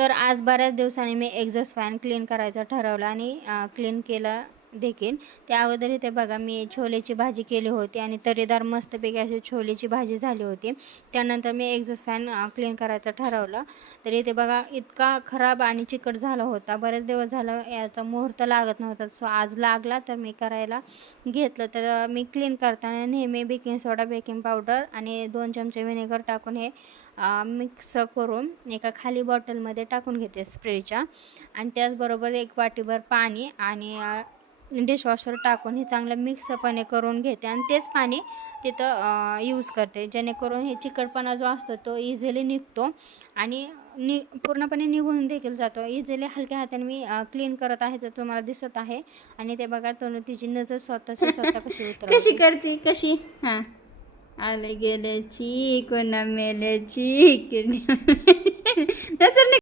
तर आज बऱ्याच दिवसांनी मी एक्झॉस्ट फॅन क्लीन करायचा ठरवला आणि क्लीन केला देखील. त्या अगोदर इथे बघा मी छोलेची भाजी केली होती आणि तर्रीदार मस्तपैकी अशी छोलेची भाजी झाली होती. त्यानंतर मी एक्झॉस्ट फॅन क्लीन करायचं ठरवलं. तर इथे बघा इतका खराब आणि चिकट झाला होता. बरेच दिवस झालं याचा मुहूर्त लागत नव्हता. सो आज लागला तर मी करायला घेतलं. तर मी क्लीन करताना नेहमी बेकिंग सोडा, बेकिंग पावडर आणि 2 चमचे व्हिनेगर टाकून हे मिक्स करून एका खाली बॉटलमध्ये टाकून घेते स्प्रेच्या. आणि त्याचबरोबर 1 वाटीभर पाणी आणि डिशवॉशर टाकून हे चांगलं मिक्सपणे करून घेते आणि तेच पाणी तिथं यूज करते, जेणेकरून हे चिकटपणा जो असतो तो इझिली निघतो आणि पूर्णपणे निघून देखील जातो. इझिली हलक्या हाताने मी क्लीन करत आहे, तर तुम्हाला दिसत आहे. आणि ते बघा तिची नजर स्वतः कशी उतरवते, कशी करते कशी. हां, आले गेल्याची कोणा मेल्याची